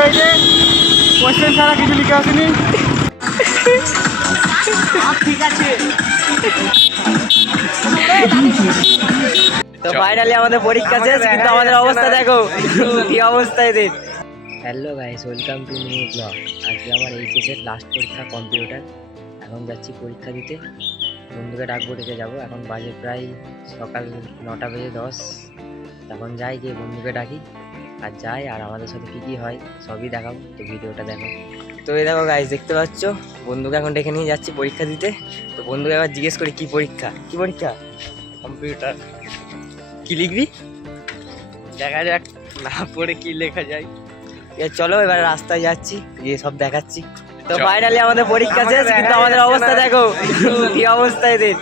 হয়েছে, কোশ্চেন ছাড়া কিছু লিখে আসেনি। ঠিক আছে। তো ফাইনালি আমাদের পরীক্ষা শেষ, কিন্তু আমাদের অবস্থা দেখো কি অবস্থা এদের। Hello guys, welcome to new blog. আজকে আমার এইচএসের লাস্ট পরীক্ষা কম্পিউটার। এখন যাচ্ছি পরীক্ষা দিতে, বন্ধুকে ডাকবো, ডেকে যাবো। এখন বাজে প্রায় সকাল 9:10। তখন যাই, গিয়ে বন্ধুকে ডাকি আর যাই, আর আমাদের সাথে কী কী হয় সবই দেখাবো, তো ভিডিওটা দেখো। তো এই দেখো গাইস, দেখতে পাচ্ছ বন্ধুকে এখন ডেকে নিয়ে যাচ্ছি পরীক্ষা দিতে। তো বন্ধুকে এবার জিজ্ঞেস করি কি পরীক্ষা, কি পরীক্ষা? কম্পিউটার। কি লিখবি? দেখা যাক না পড়ে কি লেখা যায়। চলো এবার রাস্তায় যাচ্ছি, গিয়ে সব দেখাচ্ছি। তো ফাইনালি আমাদের পরীক্ষা শেষ, কিন্তু আমাদের অবস্থা দেখো কি অবস্থা এদের।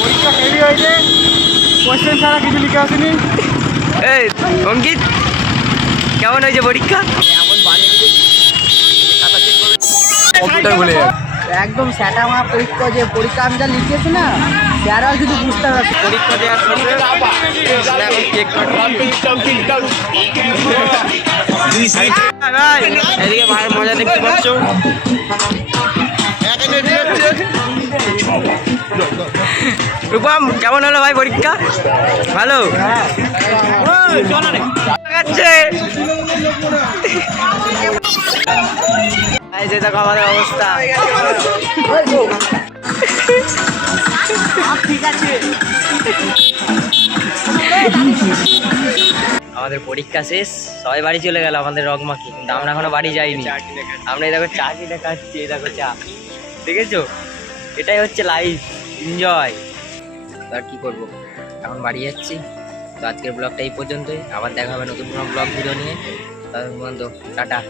পরীক্ষা হেভি হয়েছে, কোশ্চেন ছাড়া কিছু লিখে আসেনি। এই অঙ্কিত, কেমন হয়েছে পরীক্ষা? কম্পিউটার বলে একদম স্যাটা মা পরীক্ষা, যে পরীক্ষা আমি যা লিখেছি না স্যারাও কিছু বুঝতে পারছি। পরীক্ষা দেওয়ার শেষে এখন কেক এদিকে ভাইয়ের মজা দেখতে পাচ্ছ। রূপম, কেমন হলো ভাই পরীক্ষা? ভালো দেখাচ্ছে। এই যে দেখো আমাদের অবস্থা। ঠিক আছে। আমাদের পরীক্ষা শেষ, সবাই বাড়ি চলে গেল আমাদের রগমাখি, কিন্তু আমরা এখনো বাড়ি যাইনি। আমরা এই দেখো চা কিনে খাচ্ছি, এই দেখো চা, দেখেছো? এটাই হচ্ছে লাইফ, এনজয়। আর কি করব, এখন বাড়ি যাচ্ছি। তো আজকের ব্লগটা এই পর্যন্তই, আবার দেখা হবে নতুন কোনো ব্লগ ভিডিও নিয়ে। তাদের পর্যন্ত টাটা।